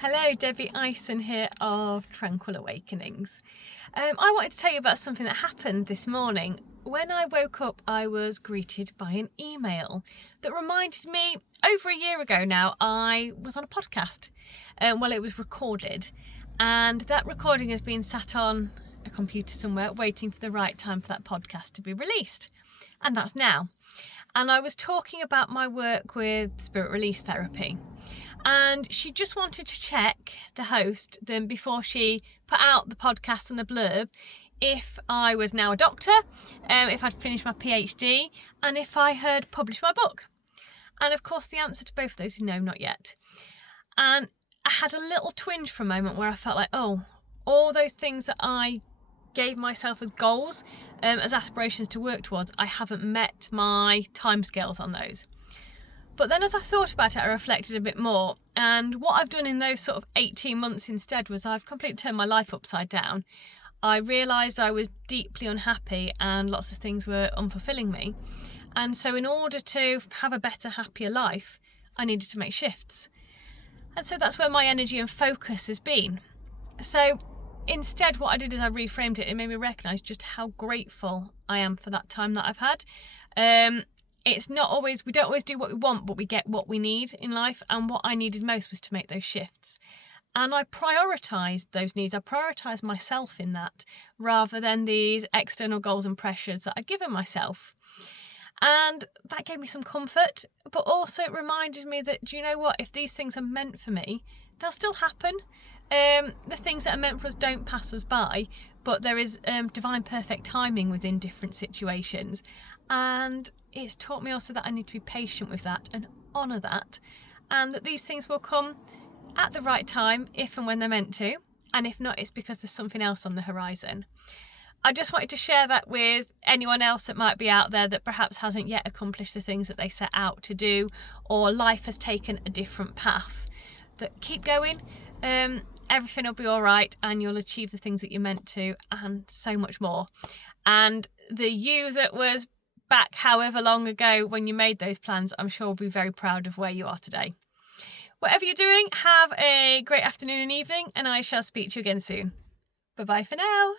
Hello, Debbie Ison here of Tranquil Awakenings. I wanted to tell you about something that happened this morning. When I woke up, I was greeted by an email that reminded me over a year ago now, I was on a podcast. It was recorded, and that recording has been sat on a computer somewhere waiting for the right time for that podcast to be released. And that's now. And I was talking about my work with spirit release therapy. And she just wanted to check, the host, then before she put out the podcast and the blurb, if I was now a doctor, if I'd finished my PhD, and if I had published my book. And of course the answer to both of those is no, not yet. And I had a little twinge for a moment where I felt like, oh, all those things that I gave myself as goals, as aspirations to work towards, I haven't met my timescales on those. But then as I thought about it, I reflected a bit more. And what I've done in those sort of 18 months instead was I've completely turned my life upside down. I realised I was deeply unhappy and lots of things were unfulfilling me. And so in order to have a better, happier life, I needed to make shifts. And so that's where my energy and focus has been. So instead, what I did is I reframed it. It made me recognise just how grateful I am for that time that I've had. It's not always, we don't always do what we want, but we get what we need in life. And what I needed most was to make those shifts. And I prioritised those needs. I prioritised myself in that rather than these external goals and pressures that I'd given myself. And that gave me some comfort, but also it reminded me that, do you know what? If these things are meant for me, they'll still happen. The things that are meant for us don't pass us by, but there is divine perfect timing within different situations. And it's taught me also that I need to be patient with that and honour that, and that these things will come at the right time if and when they're meant to, and if not, it's because there's something else on the horizon. I just wanted to share that with anyone else that might be out there that perhaps hasn't yet accomplished the things that they set out to do, or life has taken a different path. That keep going, everything will be all right, and you'll achieve the things that you're meant to, and so much more. And the you that was back however long ago when you made those plans, I'm sure will be very proud of where you are today. Whatever you're doing, have a great afternoon and evening, and I shall speak to you again soon. Bye bye for now.